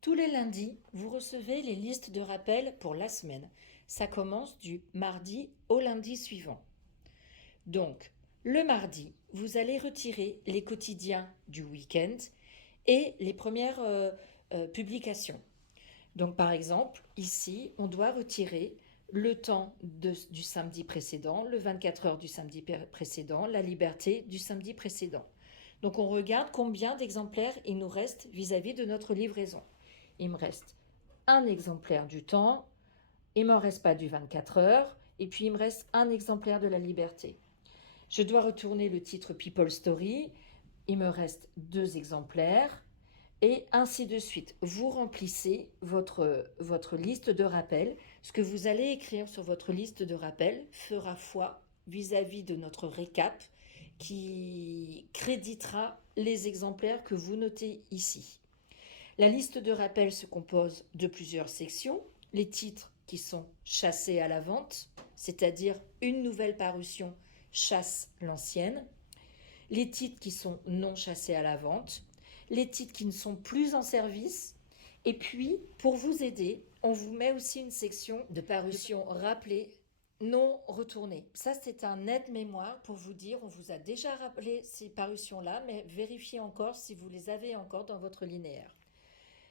Tous les lundis, vous recevez les listes de rappels pour la semaine. Ça commence du mardi au lundi suivant. Donc, le mardi, vous allez retirer les quotidiens du week-end et les premières publications. Donc, par exemple, ici, on doit retirer le temps du samedi précédent, le 24 heures du samedi précédent, la liberté du samedi précédent. Donc, on regarde combien d'exemplaires il nous reste vis-à-vis de notre livraison. Il me reste un exemplaire du temps, il ne m'en reste pas du 24 heures, et puis il me reste un exemplaire de la liberté. Je dois retourner le titre People Story, il me reste 2 exemplaires, et ainsi de suite. Vous remplissez votre liste de rappels. Ce que vous allez écrire sur votre liste de rappels fera foi vis-à-vis de notre récap qui créditera les exemplaires que vous notez ici. La liste de rappels se compose de plusieurs sections. Les titres qui sont chassés à la vente, c'est-à-dire une nouvelle parution chasse l'ancienne. Les titres qui sont non chassés à la vente. Les titres qui ne sont plus en service. Et puis, pour vous aider, on vous met aussi une section de parution rappelée, non retournée. Ça, c'est un aide-mémoire pour vous dire, on vous a déjà rappelé ces parutions-là, mais vérifiez encore si vous les avez encore dans votre linéaire.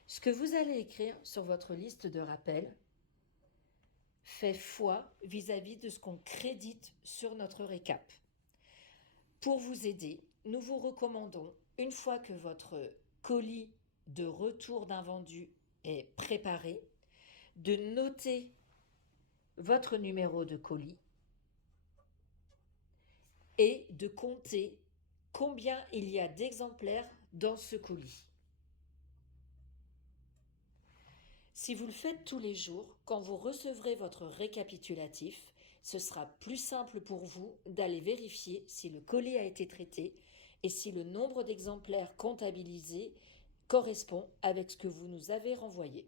Ce que vous allez écrire sur votre liste de rappels fait foi vis-à-vis de ce qu'on crédite sur notre récap. Pour vous aider, nous vous recommandons, une fois que votre colis de retour d'invendu est préparé, de noter votre numéro de colis et de compter combien il y a d'exemplaires dans ce colis. Si vous le faites tous les jours, quand vous recevrez votre récapitulatif, ce sera plus simple pour vous d'aller vérifier si le colis a été traité et si le nombre d'exemplaires comptabilisés correspond avec ce que vous nous avez renvoyé.